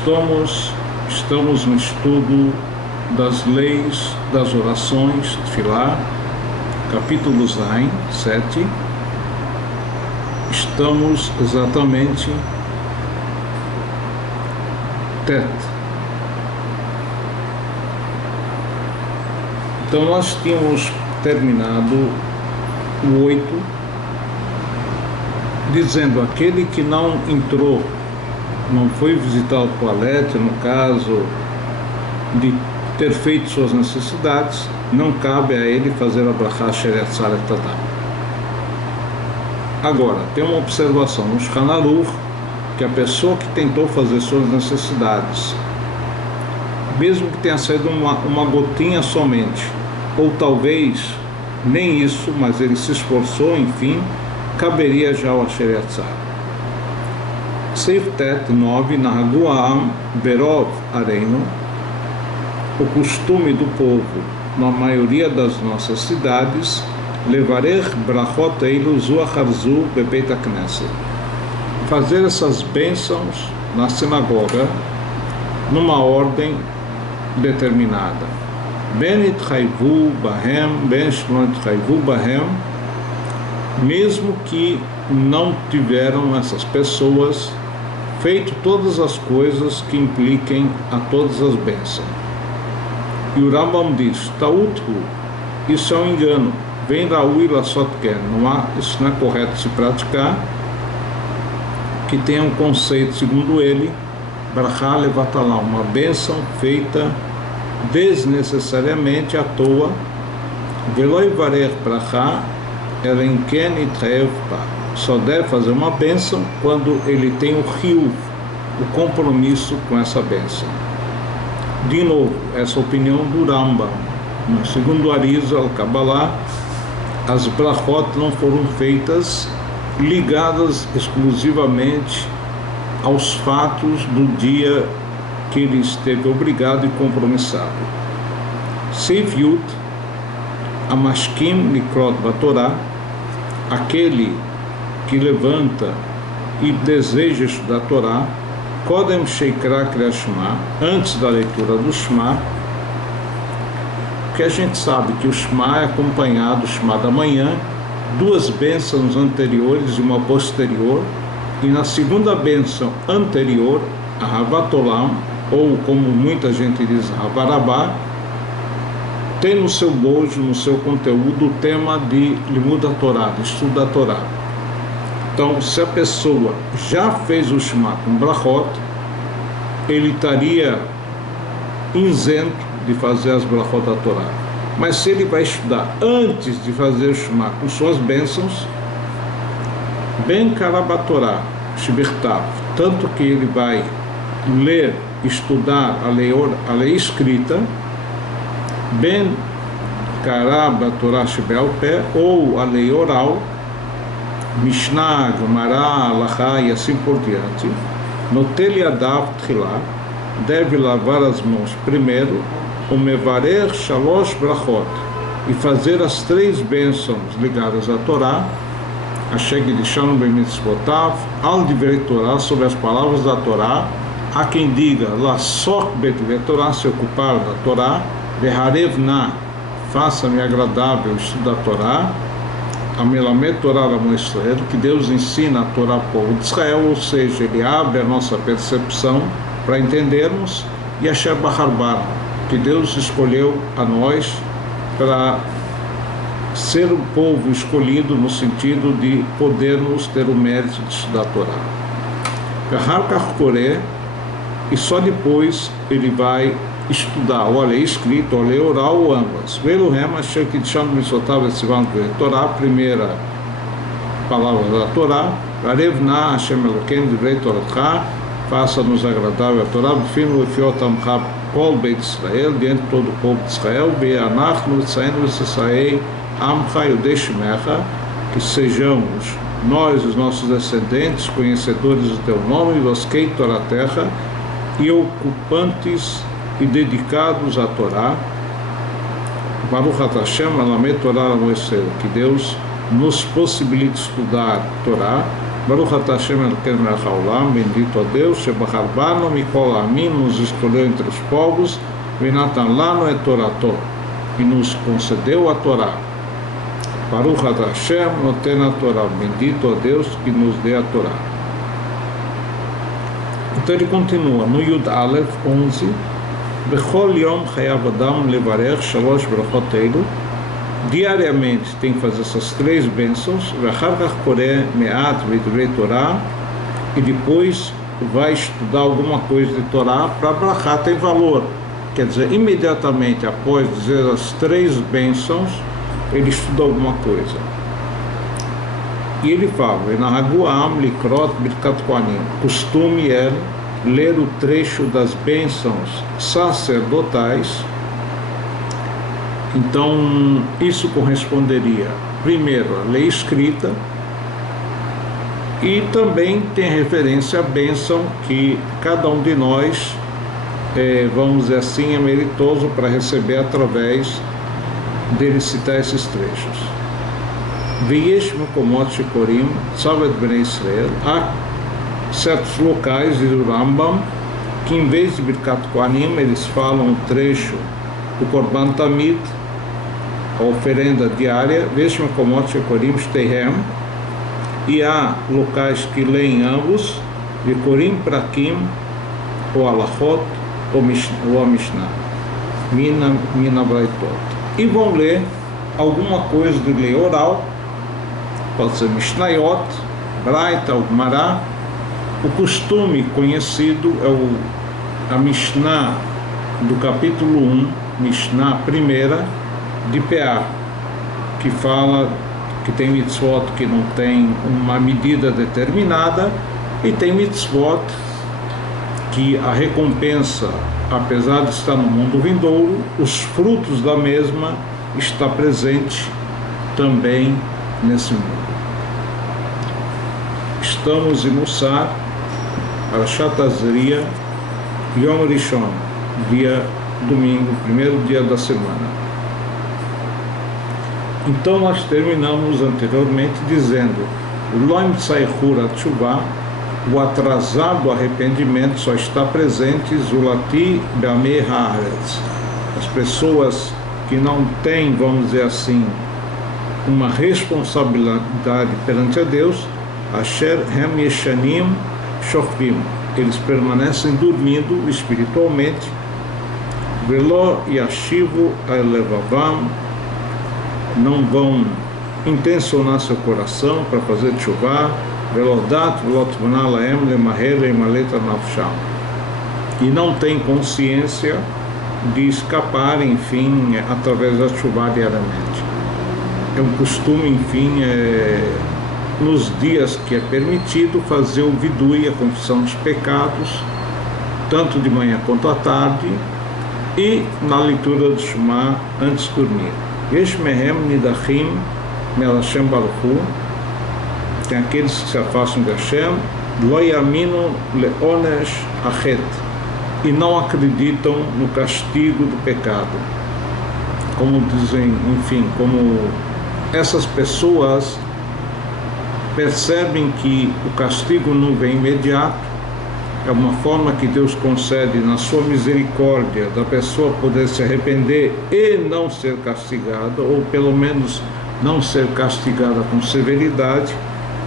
Estamos no estudo das leis das orações, Tfilá, capítulo Zain, 7. Estamos exatamente Tet. Então nós tínhamos terminado o 8, dizendo aquele que não entrou, não foi visitar o toalete, no caso de ter feito suas necessidades, não cabe a ele fazer a brachá Sheret Zaret Adam. Agora, tem uma observação no Shulchan Aruch, que a pessoa que tentou fazer suas necessidades, mesmo que tenha saído uma gotinha somente, ou talvez nem isso, mas ele se esforçou, enfim, caberia já o Sheret Zaret. Seif Tet 9, Nahagu Ha'am Berov Areinu, o costume do povo, na maioria das nossas cidades, Levarech Brachot Eilu Zu Acharzu Bebeit HaKnesset, fazer essas bênçãos na sinagoga, numa ordem determinada. Ben Itchayvu Bahem, Ben Shlo Itchayvu Bahem, mesmo que não tiveram essas pessoas feito todas as coisas que impliquem a todas as bênçãos. E o Rambam diz, Tauthu, isso é um engano, vem Raui Lassot Ken, isso não é correto se praticar, que tem um conceito, segundo ele, Brachá Levatalá, uma bênção feita desnecessariamente à toa, Veloi Varech Brachá, Elenken Itrev Pa, só deve fazer uma bênção quando ele tem o rio, o compromisso com essa bênção. De novo, essa opinião do Rambam. Segundo Arizal Al-Kabbalah, as brachot não foram feitas ligadas exclusivamente aos fatos do dia que ele esteve obrigado e compromissado. Seif Yud, Amashkim Likrot Batorá, aquele que levanta e deseja estudar a Torá, Kodem Sheikra Kriyat Shema, antes da leitura do Shema, porque a gente sabe que o Shema é acompanhado, o Shema da manhã, duas bênçãos anteriores e uma posterior, e na segunda bênção anterior, a Havat Olam, ou como muita gente diz, Havarabá, tem no seu bojo, no seu conteúdo, o tema de Limud HaTorá, de estudo da Torá. Então, se a pessoa já fez o Shema com brachot, ele estaria isento de fazer as brachot da Torá. Mas se ele vai estudar antes de fazer o Shema com suas bênçãos, Ben Karabatorá, Shibirtav, tanto que ele vai ler, estudar a lei escrita, Ben Karabatorá Shibel Pé, ou a lei oral, Mishnah, Gemara, Alachá e assim por diante, no Teliadav Tchilá, deve lavar as mãos primeiro, o Mevarer Shalosh Brachot, e fazer as três bênçãos ligadas à Torá, a Shegidishanu Bemitzvotav, al Divrei Torá, sobre as palavras da Torá, há quem diga, Lasok Betvei Torá, se ocupar da Torá, Veharev Na, faça-me agradável o estudo da Torá, a Melamed Torá Amo Israel, que Deus ensina a Torá ao povo de Israel, ou seja, ele abre a nossa percepção para entendermos, e a Shebachar, que Deus escolheu a nós para ser o povo escolhido no sentido de podermos ter o mérito de estudar a Torá. Kahar Kahkore, e só depois ele vai estudar, ou a lei escrita, ou a lei oral, ou ambas. Veluhem Asher Kidshanu Mitzvotav Etzivan Torá, primeira palavra da Torá, Arevna Hashem Elokeinu Divrei Toratcha, faça-nos agradável a Torá, Bifinu Lefiot Amcha Kol Beit Israel, diante de todo o povo de Israel, Be'anachnu Tzainu V'Sesai Amcha Yodei Shemecha, que sejamos nós, os nossos descendentes, conhecedores do teu nome, Voskei Toratecha, e ocupantes e dedicados à Torá, Baruch Atah Hashem Alamed Torá Amo Israel, que Deus nos possibilite estudar Torá, Baruch atah Hashem Elokeinu melech haolam, bendito a Deus, shebachar banu mikol ha'amim, nos escolheu entre os povos, venatan lanu et Torato, e nos concedeu a Torá. Baruch atah Hashem noten a Torá, bendito a Deus que nos dê a Torá. Então ele continua, no Yud Aleph 11, Bechol Yom Chayav Adam Levarech Shalosh Brachot Eilu, diariamente tem que fazer essas 3 bênçãos, e depois vai estudar alguma coisa de Torá. Para Brachá tem valor, quer dizer, imediatamente após dizer as 3 bênçãos, ele estuda alguma coisa. E ele fala, costume é ler o trecho das bênçãos sacerdotais. Então, isso corresponderia, primeiro, à lei escrita, e também tem referência à bênção que cada um de nós, vamos dizer assim, é meritoso para receber através dele citar esses trechos. Veyesh Mekomot Shekorim Tzavet Bnei Israel. Há certos locais, diz o Rambam, que em vez de Birkat Kohanim, eles falam um trecho do Korban Tamid, a oferenda diária, Veyesh Mekomot Shekorim Shteihem, e há locais que leem ambos, de Korim Prakim, ou Alachot, ou a Mishnah, Mina Braitot. E vão ler alguma coisa de lei oral, pode ser Mishnayot, Braita, ou Mará. O costume conhecido é a Mishnah do capítulo 1, Mishnah primeira, de Peah, que fala que tem mitzvot que não tem uma medida determinada, e tem mitzvot que a recompensa, apesar de estar no mundo vindouro, os frutos da mesma está presente também nesse mundo. Estamos em Mussar, Parashat Tazria, Yom Rishon, dia domingo, primeiro dia da semana. Então nós terminamos anteriormente dizendo, Loim Tzaichur Atshuvah, o atrasado arrependimento só está presente Zulati Be'amei Haaretz. As pessoas que não têm, vamos dizer assim, uma responsabilidade perante a Deus, Asher Hem Yeshanim Shofrim, eles permanecem dormindo espiritualmente, Velo Yashivu Elevavam, não vão intencionar seu coração para fazer tshuvah, Velodat Velotmana Laem Lemaher Leimaleta Nafsham, e não tem consciência de escapar, enfim, através da tshuvah diariamente. É um costume, enfim, nos dias que é permitido fazer o vidui, a confissão dos pecados, tanto de manhã quanto à tarde, e na leitura do Shema antes de dormir. Yesh mehem nidachim mel Hashem Baruch Hu, tem aqueles que se afastam de Hashem, lo yaminu leonesh achet, e não acreditam no castigo do pecado. Como dizem, enfim, como essas pessoas percebem que o castigo não vem imediato, é uma forma que Deus concede na sua misericórdia da pessoa poder se arrepender e não ser castigada, ou pelo menos não ser castigada com severidade.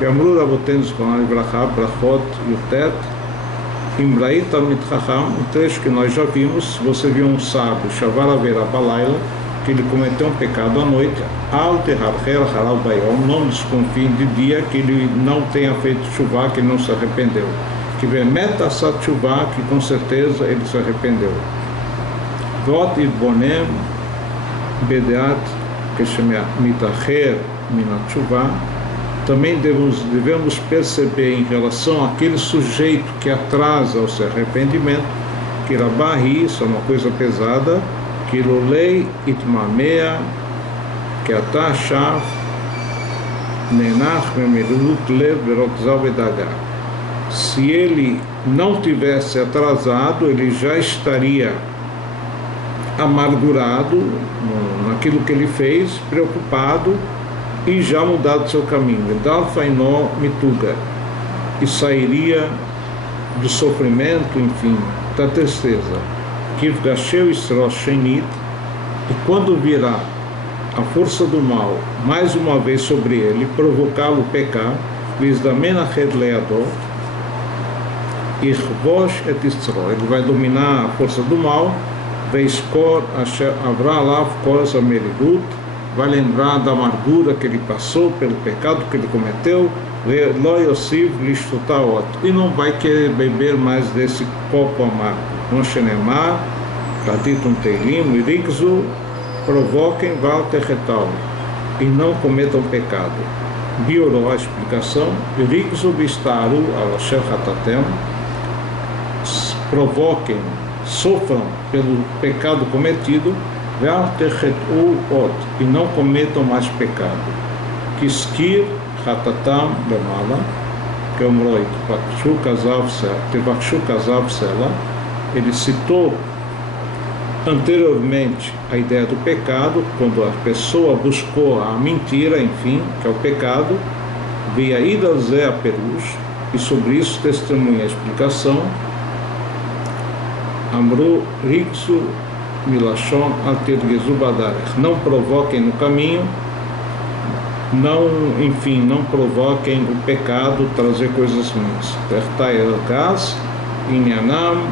E Amru Rabotenu Zikronam Libracha, Brachot Yutet, Imbraita Mitchacham, um trecho que nós já vimos. Se você viu um sábio, Shavar Avera Balayla, que ele cometeu um pecado à noite, Al Teharcher Harav Bayom, não desconfie de dia que ele não tenha feito chuvá, que ele não se arrependeu. Que Vemeta Sat Chuvá, que com certeza ele se arrependeu. Vot Idbonem Bedeat Keshemia Mitacher Minat Chuvá. Também devemos perceber em relação àquele sujeito que atrasa o seu arrependimento, que Rabahi, isso é uma coisa pesada, que Lulei Itmamea, que Atashaf Nenach Memerut Lev Verotzav Vedagah. Se ele não tivesse atrasado, ele já estaria amargurado naquilo que ele fez, preocupado, e já mudado seu caminho. Dalfainó Mituga, e sairia do sofrimento, enfim, da tristeza. Kivgasheu Yisro Shenit, e quando virá a força do mal mais uma vez sobre ele, provocá-lo a pecar, Vizdamen Ached Leador, Ichvosh et Yisro, ele vai dominar a força do mal, Veiskor Asher Avra Alav Kol Zamerirut, vai lembrar da amargura que ele passou pelo pecado que ele cometeu, Lo Yosiv Lishtotaot, e não vai querer beber mais desse copo amargo. Noshenemar, Kaditum Teilim, Irikzu, provoquem Val Terretal, e não cometam pecado. Bioró, a explicação, Irikzu Bistaru Al-Asher Hatatem, provoquem, sofram pelo pecado cometido, e não cometam mais pecado. Kiskir Hatatam Lemala, que é o Mroit, Tevakshu Kazav Sela, ele citou anteriormente a ideia do pecado, quando a pessoa buscou a mentira, enfim, que é o pecado, via Ida Zé a Perush, e sobre isso testemunha a explicação, Amru Riksu Milashon Altergezu Badarech, não provoquem no caminho, não provoquem o pecado, trazer coisas ruins. Tertai El-Gaz, Inyanam,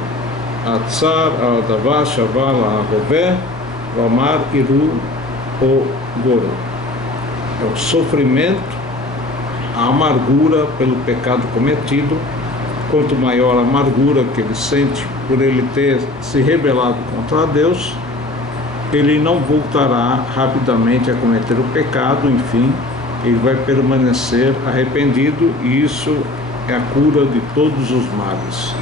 Atzar, Al-Davar, Shaval, Al-Roveh, Vamar, Iru, O Goro. É o sofrimento, a amargura pelo pecado cometido. Quanto maior a amargura que ele sente por ele ter se rebelado contra Deus, ele não voltará rapidamente a cometer o pecado, enfim, ele vai permanecer arrependido, e isso é a cura de todos os males.